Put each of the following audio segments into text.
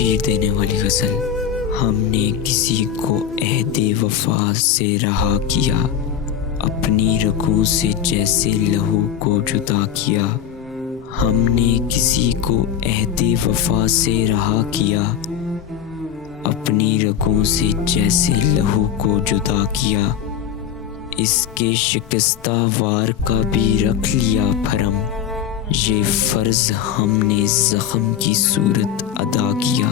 شیر دینے والی غزل۔ ہم نے کسی کو عہد وفا سے رہا کیا، اپنی رگوں سے جیسے لہو کو جدا کیا۔ ہم نے کسی کو عہد وفا سے رہا کیا، اپنی رگوں سے جیسے لہو کو جدا کیا۔ اس کے شکستہ وار کا بھی رکھ لیا بھرم، یہ فرض ہم نے زخم کی صورت ادا کیا۔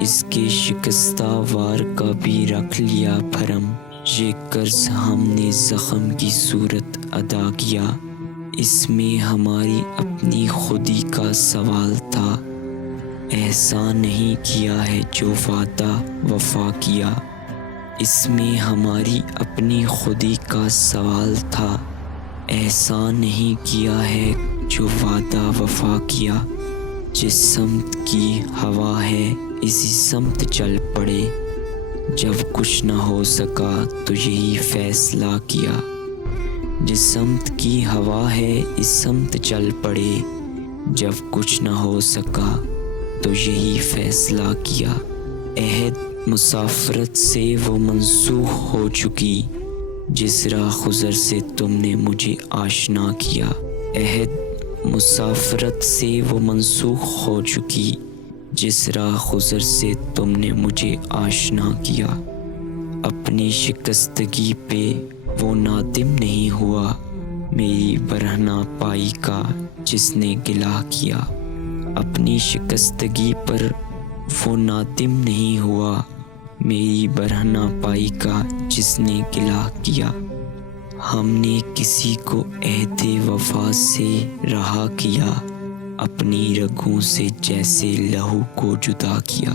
اس کے شکستہ وار کا بھی رکھ لیا بھرم، یہ قرض ہم نے زخم کی صورت ادا کیا۔ اس میں ہماری اپنی خودی کا سوال تھا، احسان نہیں کیا ہے جو وعدہ وفا کیا۔ اس میں ہماری اپنی خودی کا سوال تھا، احسان نہیں کیا ہے جو وعدہ وفا کیا۔ جس سمت کی ہوا ہے اسی سمت چل پڑے، جب کچھ نہ ہو سکا تو یہی فیصلہ کیا۔ جس سمت کی ہوا ہے اس سمت چل پڑے، جب کچھ نہ ہو سکا تو یہی فیصلہ کیا۔ عہد مسافرت سے وہ منسوخ ہو چکی، جس راہ گزر سے تم نے مجھے آشنا کیا۔ عہد مسافرت سے وہ منسوخ ہو چکی، جس راہ گزر سے تم نے مجھے آشنا کیا۔ اپنی شکستگی پہ وہ نادم نہیں ہوا، میری برہنہ پائی کا جس نے گلہ کیا۔ اپنی شکستگی پر وہ نادم نہیں ہوا، میری برہنہ پائی کا جس نے گلہ کیا۔ ہم نے کسی کو عہد وفا سے رہا کیا، اپنی رگوں سے جیسے لہو کو جدا کیا۔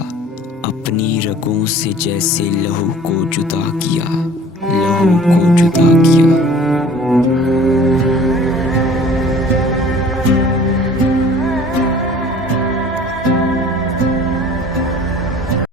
اپنی رگوں سے جیسے لہو کو جدا کیا، لہو کو جدا کیا۔